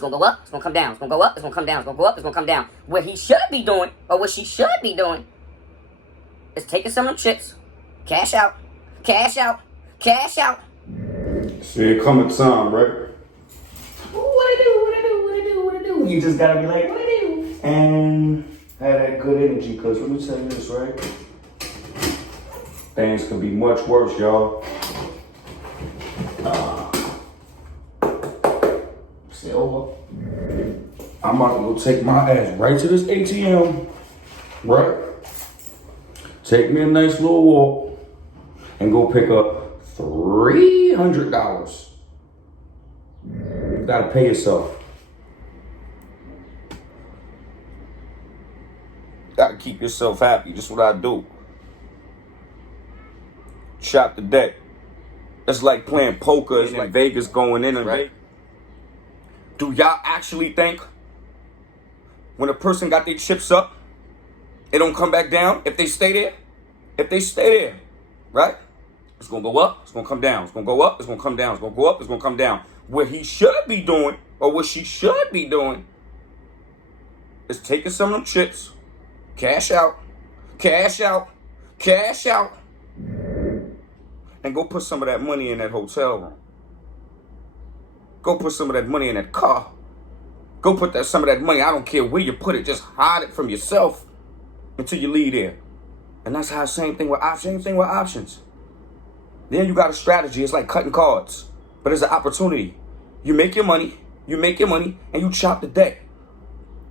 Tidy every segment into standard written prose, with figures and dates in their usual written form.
it's gonna go up, it's gonna come down, it's gonna go up, it's gonna come down, it's gonna go up, it's gonna come down. What he should be doing, or what she should be doing, is taking some of them chips, cash out, cash out, cash out. See it coming time, right? What I do? You just gotta be like, what I do? And have that good energy, cause let me tell you this, right? Things could be much worse, y'all. Say over. I'm about to go take my ass right to this ATM, right? Take me a nice little walk and go pick up $300. You gotta pay yourself. Gotta keep yourself happy. Just what I do. Shop the deck. It's like playing poker. It's like Vegas going in and right. Do y'all actually think when a person got their chips up, it don't come back down if they stay there? If they stay there, right? It's gonna go up, it's gonna come down. It's gonna go up, it's gonna come down. It's gonna go up, it's gonna come down. What he should be doing, or what she should be doing, is taking some of them chips, cash out, cash out, cash out, and go put some of that money in that hotel room. Go put some of that money in that car. Go put some of that money, I don't care where you put it, just hide it from yourself until you leave there. And that's how same thing with options. Then you got a strategy. It's like cutting cards, but it's an opportunity. You make your money, and you chop the deck.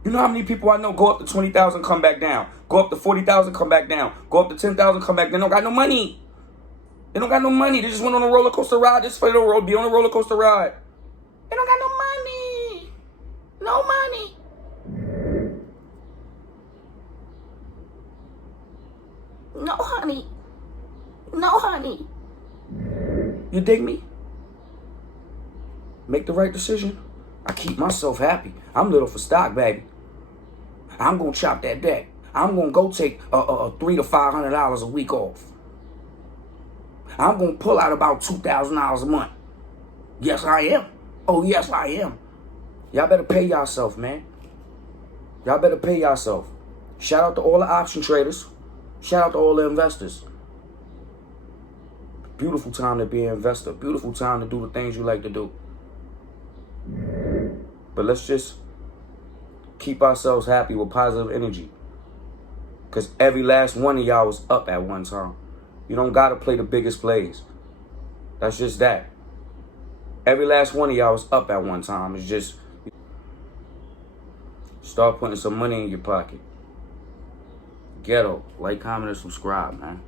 You know how many people I know go up to 20,000, come back down. Go up to 40,000, come back down. Go up to 10,000, come back down. They don't got no money. They don't got no money. They just went on a roller coaster ride. Just for the road, be on a roller coaster ride. They don't got no money. No money. No honey. No honey. You dig me? Make the right decision. I keep myself happy. I'm little for stock, baby. I'm gonna chop that deck. I'm gonna go take $300 to $500 a week off. I'm gonna pull out about $2,000 a month. Yes, I am. Oh, yes, I am. Y'all better pay yourself, man. Y'all better pay yourself. Shout out to all the option traders. Shout out to all the investors. Beautiful time to be an investor. Beautiful time to do the things you like to do. But let's just keep ourselves happy with positive energy. Because every last one of y'all was up at one time. You don't got to play the biggest plays. That's just that. Every last one of y'all was up at one time. It's just start putting some money in your pocket. Ghetto. Like, comment, and subscribe, man.